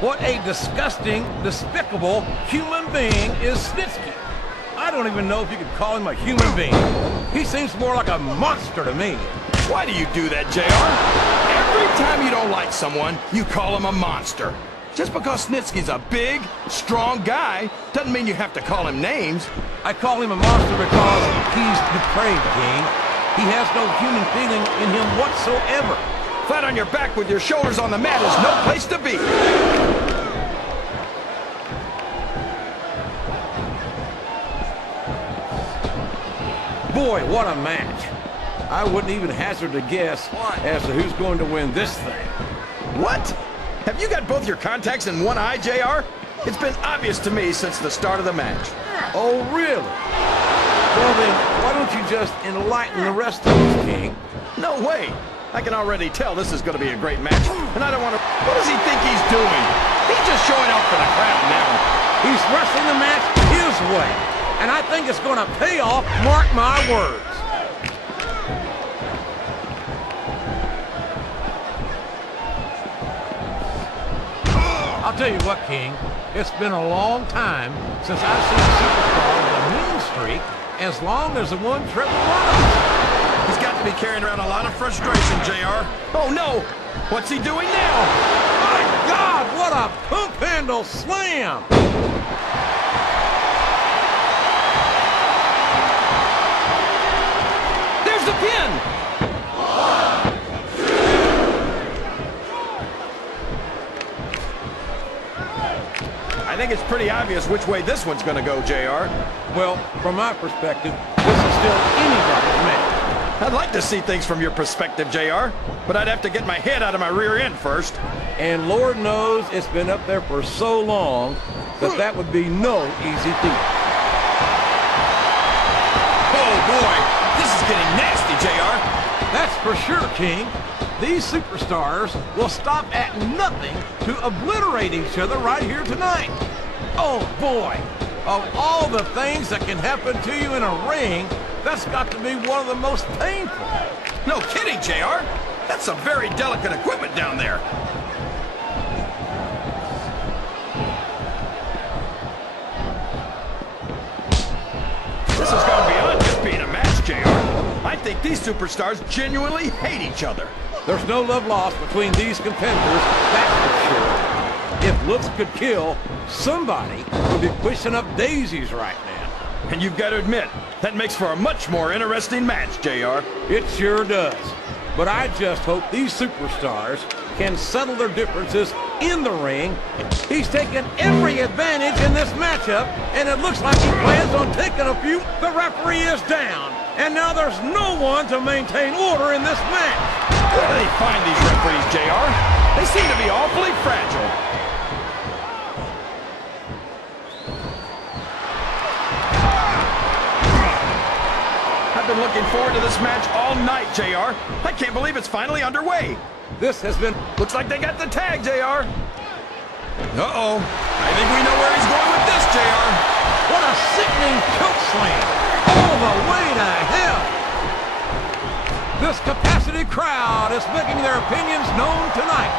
What a disgusting, despicable human being is Snitsky. I don't even know if you could call him a human being. He seems more like a monster to me. Why do you do that, JR? Every time you don't like someone, you call him a monster. Just because Snitsky's a big, strong guy doesn't mean you have to call him names. I call him a monster because he's depraved, King. He has no human feeling in him whatsoever. Flat on your back with your shoulders on the mat is no place to be. Boy, what a match. I wouldn't even hazard a guess as to who's going to win this thing. What? Have you got both your contacts in one eye, JR? It's been obvious to me since the start of the match. Oh, really? Well then, why don't you just enlighten the rest of us, King? No way. I can already tell this is going to be a great match, and I don't want to... What does he think he's doing? He's just showing off for the crowd now. He's wrestling the match his way, and I think it's going to pay off, mark my words. I'll tell you what, King, it's been a long time since I've seen a superstar with a mean streak as long as the one Trevor runs. He's got to be carrying around a lot of frustration, JR. Oh, no! What's he doing now? My God, what a pump handle slam! There's the pin! I think it's pretty obvious which way this one's going to go, JR. Well, from my perspective, this is still anybody's match. I'd like to see things from your perspective, JR, but I'd have to get my head out of my rear end first. And Lord knows it's been up there for so long that that would be no easy feat. Oh, boy, this is getting nasty, JR. That's for sure, King. These superstars will stop at nothing to obliterate each other right here tonight. Oh, boy. Of all the things that can happen to you in a ring, that's got to be one of the most painful. No kidding, JR. That's some very delicate equipment down there. This has gone beyond just being a match, JR. I think these superstars genuinely hate each other. There's no love lost between these contenders, that's for sure. If looks could kill, somebody would be pushing up daisies right now. And you've got to admit, that makes for a much more interesting match, JR. It sure does. But I just hope these superstars can settle their differences in the ring. He's taken every advantage in this matchup, and it looks like he plans on taking a few. The referee is down, and now there's no one to maintain order in this match. Where do they find these referees, JR? They seem to be awfully fragile. I've been looking forward to this match all night, JR. I can't believe it's finally underway. This has been... Looks like they got the tag, JR. Uh-oh. I think we know where he's going with this, JR. What a sickening choke slam. All the way to hell. This capacity crowd is making their opinions known tonight.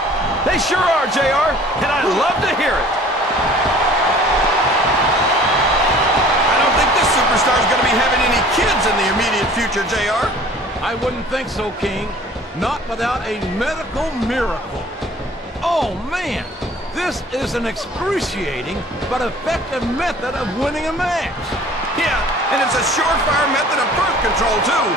They sure are, JR, and I love to hear it. I don't think this superstar is going to be having any kids in the immediate future, JR. I wouldn't think so, King. Not without a medical miracle. Oh, man. This is an excruciating but effective method of winning a match. Yeah, and it's a surefire method of birth control, too.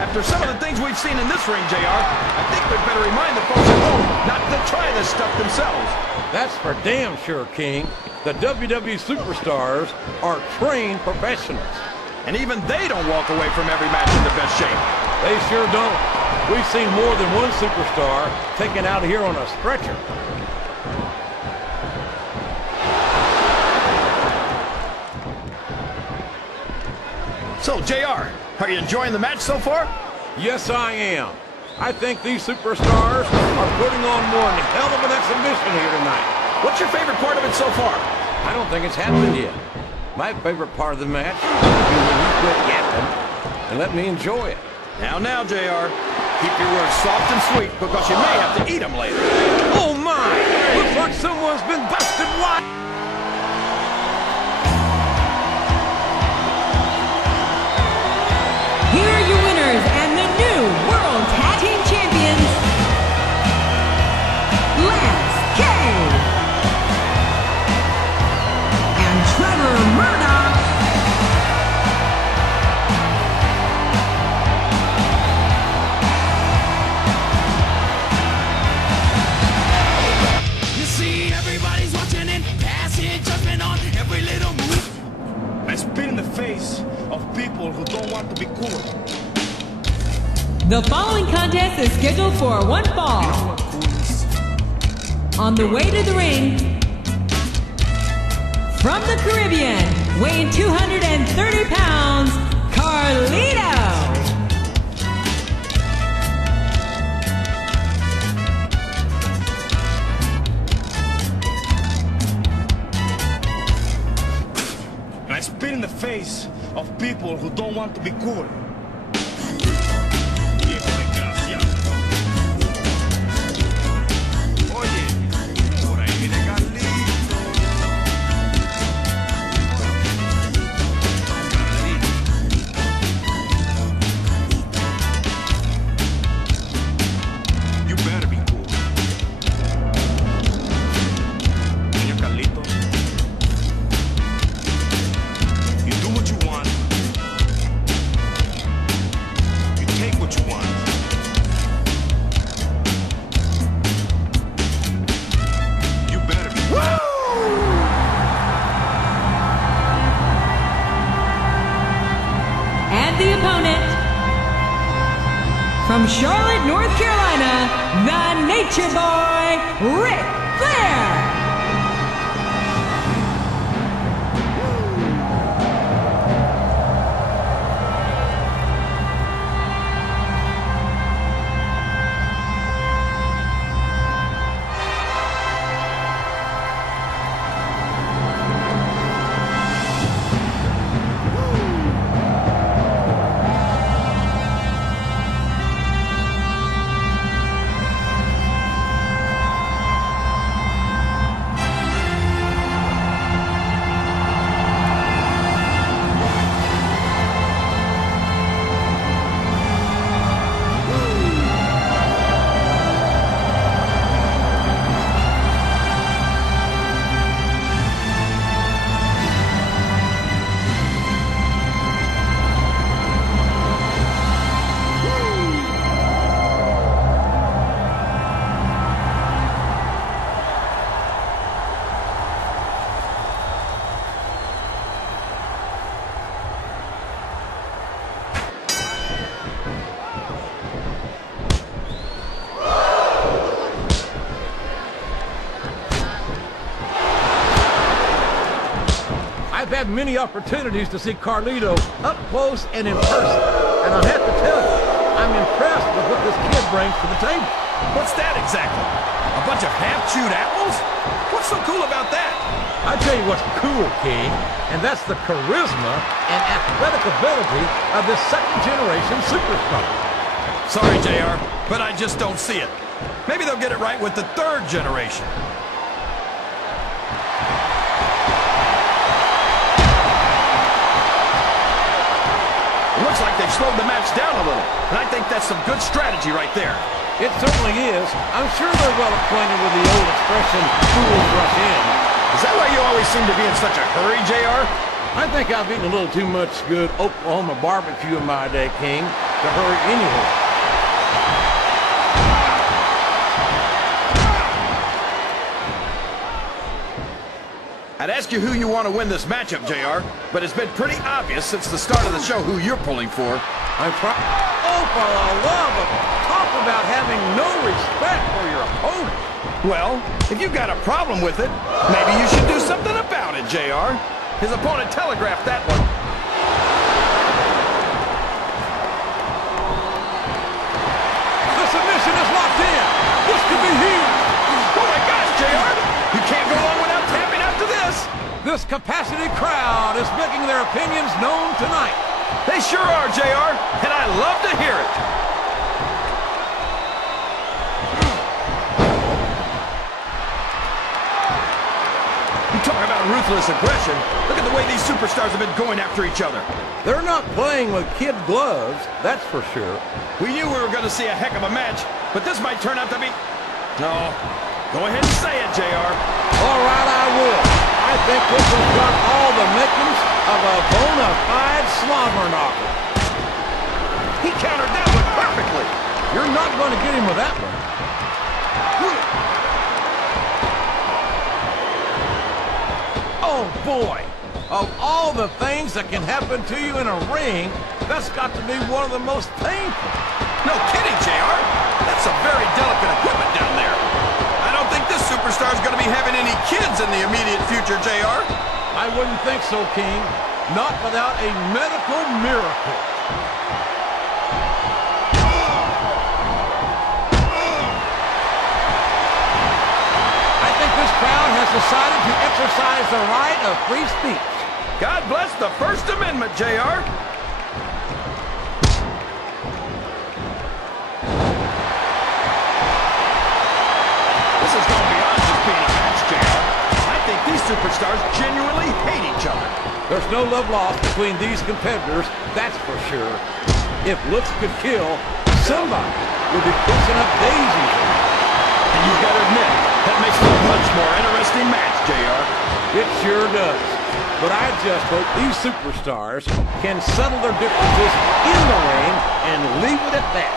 After some of the things we've seen in this ring, JR, I think we'd better remind the folks at home not to try this stuff themselves. That's for damn sure, King. The WWE superstars are trained professionals. And even they don't walk away from every match in the best shape. They sure don't. We've seen more than one superstar taken out here on a stretcher. So, JR, are you enjoying the match so far? Yes, I am. I think these superstars are putting on one hell of an exhibition here tonight. What's your favorite part of it so far? I don't think it's happened yet. My favorite part of the match would be when he quit yapping and let me enjoy it. Now, JR. Keep your words soft and sweet because you may have to eat them later. Oh, my! Looks like someone's been busted wide. Here are your winners and the new World Tag Team Champions, Cade and Trevor Murdoch. You see, everybody's watching and passing judgment on every little move. I spit in the face of people who don't want to be cool. The following contest is scheduled for one fall. On the way to the ring, from the Caribbean, weighing 230 pounds, Carlito. I spit in the face of people who don't want to be cool. You better be cool. Señor Carlito. You do what you want. You take what you want. You better be. And the opponent, from Charlotte, North Carolina, the Nature Boy, Ric Flair. I've had many opportunities to see Carlito up close and in person, and I have to tell you, I'm impressed with what this kid brings to the table. What's that exactly? A bunch of half-chewed apples? What's so cool about that? I tell you what's cool, King, and that's the charisma and athletic ability of this second-generation superstar. Sorry, JR, but I just don't see it. Maybe they'll get it right with the third generation. Looks like they've slowed the match down a little, and I think that's some good strategy right there. It certainly is. I'm sure they're well acquainted with the old expression, fools rush in. Is that why you always seem to be in such a hurry, JR? I think I've eaten a little too much good Oklahoma barbecue in my day, King, to hurry anywhere. I'd ask you who you want to win this matchup, JR, but it's been pretty obvious since the start of the show who you're pulling for. I'm trying. Oh, for the love of... Talk about having no respect for your opponent. Well, if you've got a problem with it, maybe you should do something about it, JR. His opponent telegraphed that one. The submission is locked in. This could be huge. Oh my gosh, JR! You can't go on without tapping after this. This capacity crowd is making their opinions known tonight. They sure are, JR, and I love to hear it. You talk about ruthless aggression. Look at the way these superstars have been going after each other. They're not playing with kid gloves, that's for sure. We knew we were going to see a heck of a match, but this might turn out to be... No. Go ahead and say it, JR. All right, I will. I think this has got all the makings of a bona fide slobber knocker. He countered that one perfectly. You're not going to get him with that one. Oh, boy. Of all the things that can happen to you in a ring, that's got to be one of the most painful. No kidding, JR. That's some very delicate equipment down there. I don't think this superstar is going to be having any kids in the immediate future, JR. I wouldn't think so, King. Not without a medical miracle. I think this crowd has decided to exercise the right of free speech. God bless the First Amendment, JR. This is going beyond just being a match, JR. I think these superstars genuinely hate each other. There's no love lost between these competitors, that's for sure. If looks could kill, somebody would be pushing up daisies. And you've got to admit, that makes it a much more interesting match, JR. It sure does. But I just hope these superstars can settle their differences in the ring and leave it at that.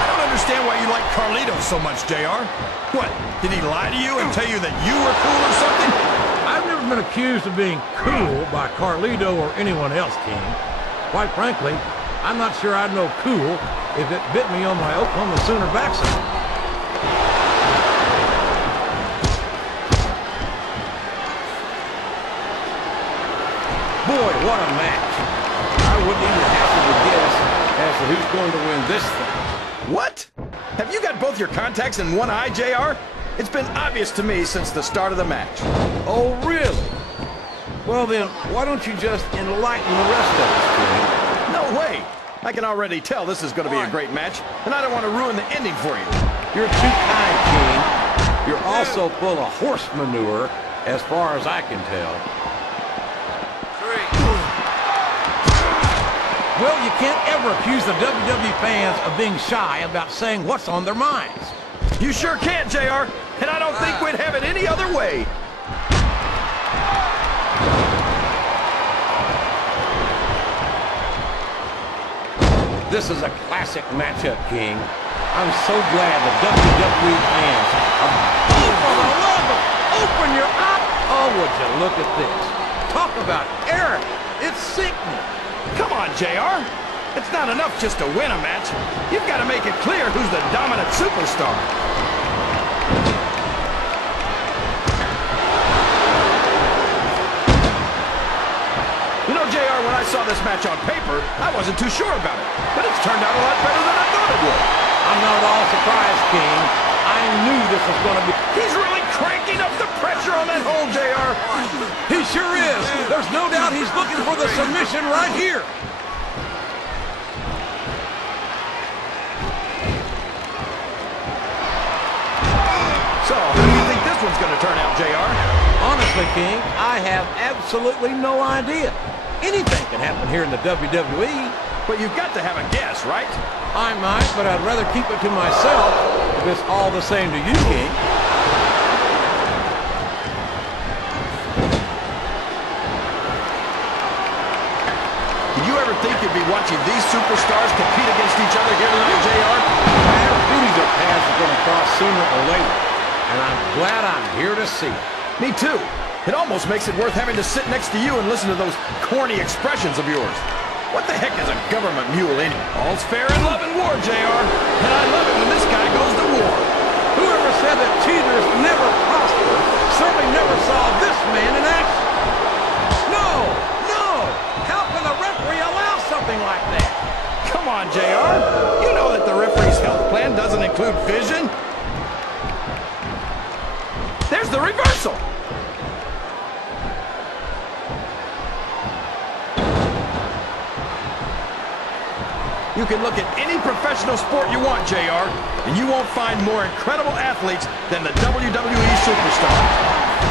I don't understand why you like Carlito so much, JR. What, did he lie to you and tell you that you were cool or something? I've never been accused of being cool by Carlito or anyone else, King. Quite frankly, I'm not sure I'd know cool if it bit me on my Oklahoma Sooner backside. Boy, what a match. I wouldn't even hazard a guess as to who's going to win this thing. What? Have you got both your contacts in one eye, JR? It's been obvious to me since the start of the match. Oh, really? Well then, why don't you just enlighten the rest of us, King? No way. I can already tell this is going to be a great match, and I don't want to ruin the ending for you. You're too kind, King. You're also full of horse manure, as far as I can tell. Well, you can't ever accuse the WWE fans of being shy about saying what's on their minds. You sure can, JR, and I don't think we'd have it any other way. This is a classic matchup, King. I'm so glad the WWE fans are... Oh, for the love of... Open your eyes! Oh, would you look at this. Talk about arrogant. It's sickening. Come on, JR. It's not enough just to win a match. You've got to make it clear who's the dominant superstar. You know, JR, when I saw this match on paper, I wasn't too sure about it. But it's turned out a lot better than I thought it would. I'm not at all surprised, King. I knew this was going to be... He's really cranking up the pressure on that hole, JR. He sure is. There's no doubt he's looking for the submission right here. So, how do you think this one's going to turn out, JR? Honestly, King, I have absolutely no idea. Anything can happen here in the WWE. But you've got to have a guess, right? I might, but I'd rather keep it to myself if it's all the same to you, King. Did you ever think you'd be watching these superstars compete against each other here tonight, JR? I have a feeling their paths are going to cross sooner or later, and I'm glad I'm here to see it. Me too. It almost makes it worth having to sit next to you and listen to those corny expressions of yours. What the heck is a government mule anyway? All's fair in love and war, JR. And I love it when this guy goes to war. Whoever said that cheaters never prosper certainly never saw this man in action. No! No! How can the referee allow something like that? Come on, JR. You know that the referee's health plan doesn't include vision. there's the reversal. You can look at any professional sport you want, JR, and you won't find more incredible athletes than the WWE superstars.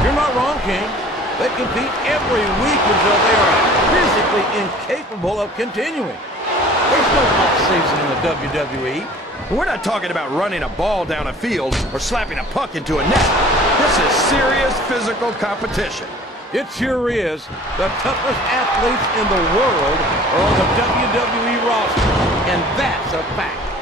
You're not wrong, King. They compete every week until they are physically incapable of continuing. There's no off-season in the WWE. We're not talking about running a ball down a field or slapping a puck into a net. This is serious physical competition. It sure is. The toughest athletes in the world are on the WWE roster, and that's a fact.